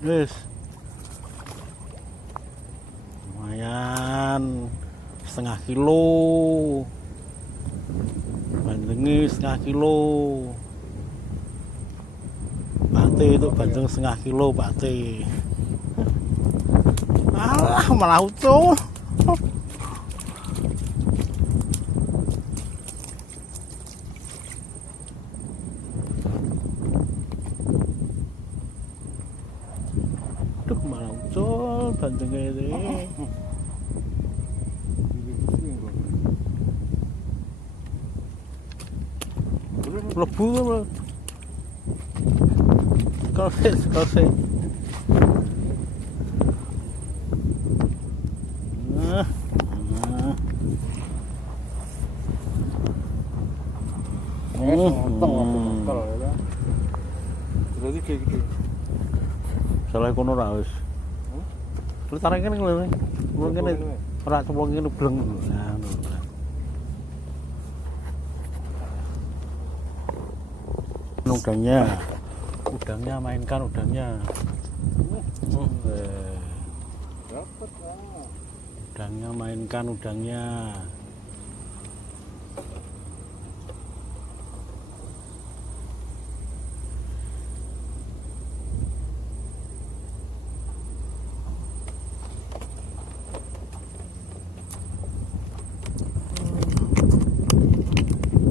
Wis. Lumayan. Setengah kilo. Bandengnya setengah kilo. Pate itu bandeng setengah kilo pate. Alah malah ucul. Duh malah ucul bandengnya ini. Lebu apa? Sekali. Berarti kayak gitu. Salah kono ra wis. Lu tarik kene lho. Wong kene ora cemplung kene bleng. Nah, ngono. Udangnya mainkan udangnya. Dapat lah. Udangnya mainkan udangnya.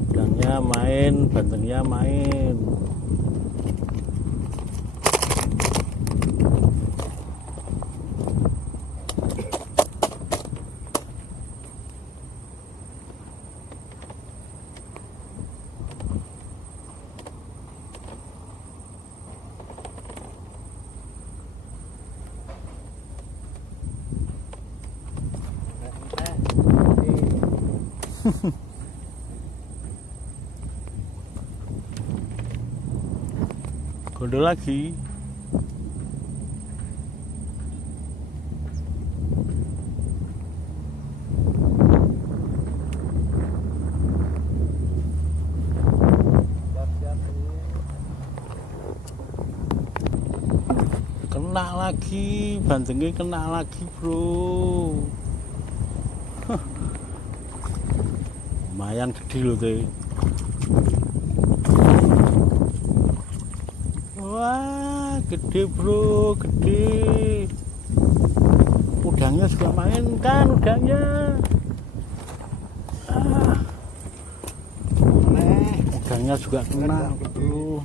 Udangnya main, bandengnya main. Gondol lagi. Kena lagi, bandengnya kena lagi, bro. Lumayan gede loh deh. Wah, gede bro, gede. Udangnya juga main kan, udangnya. Udangnya juga kena bro.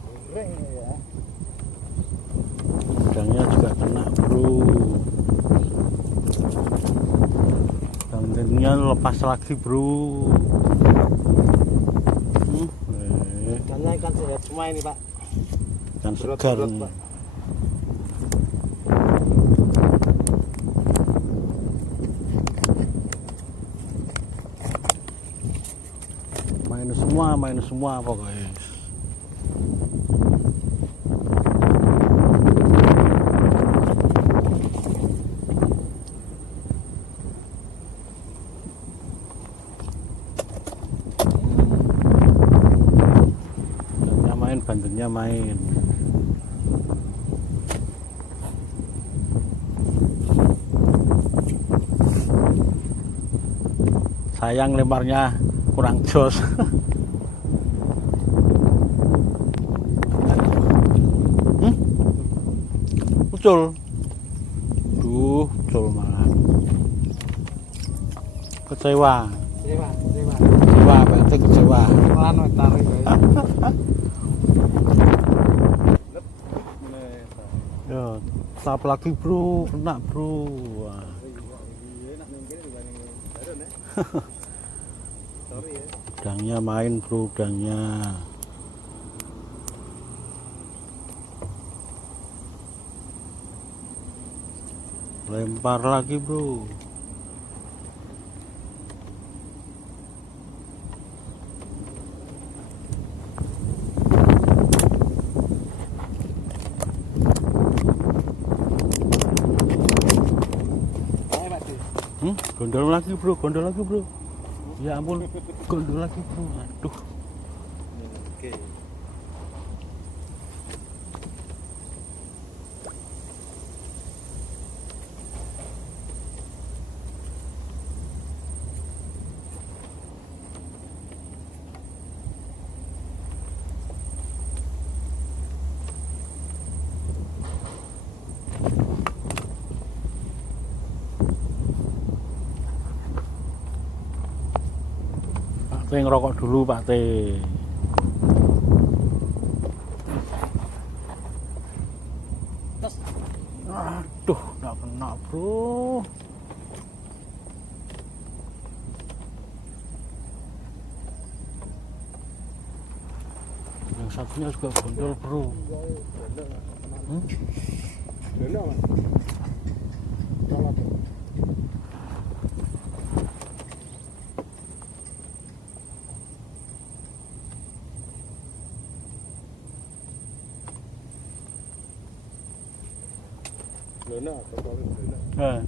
Udangnya juga kena bro. Bandengnya lepas lagi bro. Ikannya ikan sehat semua ini pak. Ikan segar nih. Pak. Main semua pokoknya. Bandengnya main. Sayang lemparnya kurang jos. Ucul. Duh, ucul malah. Kecewa. Kecewa, berarti kecewa. Lano tarik ya. Ya, tap lagi bro, kena bro. Wah. Udangnya main bro, udangnya. Lempar lagi bro. Gondol lagi bro, gondol lagi bro. Ya ampun, gondol lagi bro. Aduh. Oke. Te ngerokok dulu Pak Te. Terus Aduh, nggak kena bro. Yang satunya juga gondol bro. Eh.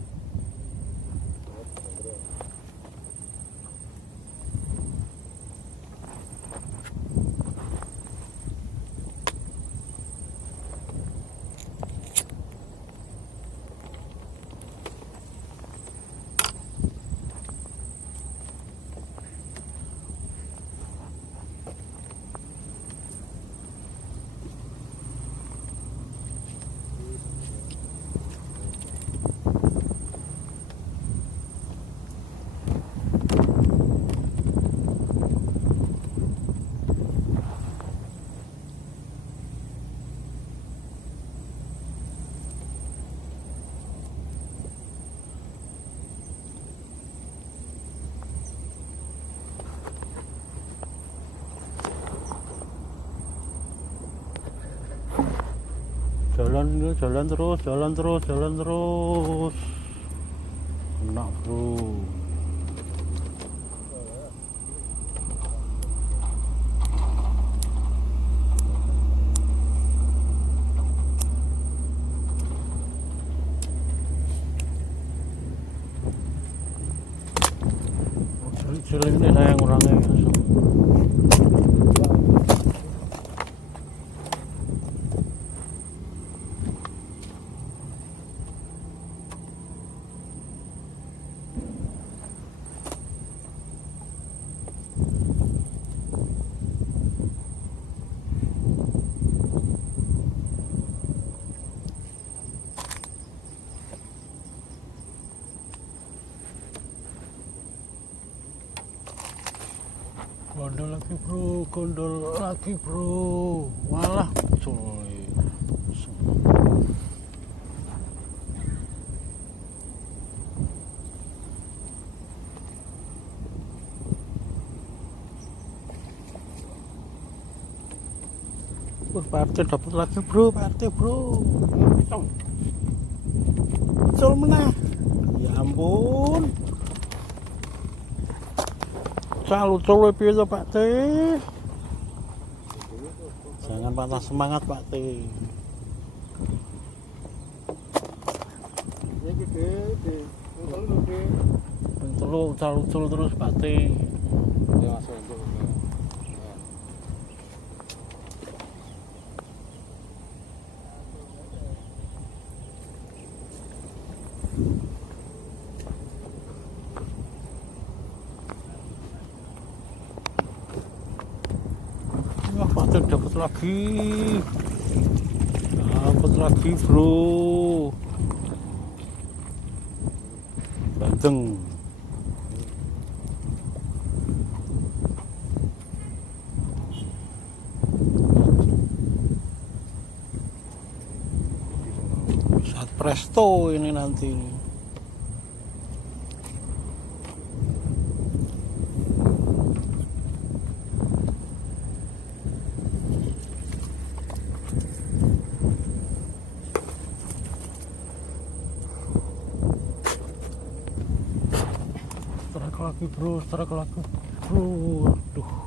Jalan terus. Enak bro. Cilik ini saya ngurangnya. Gondol lagi bro. Walah coy. Pak RT dapat lagi bro, Pak RT bro. Col menah. Ya ampun. Calo piye to Pak T? Jangan patah semangat Pak T. Telu calo terus Pak T. ya masuk untuk Wah, Pak T dapat lagi bro. Bandeng. Saat presto ini nanti. Strike lagi bro. Aduh.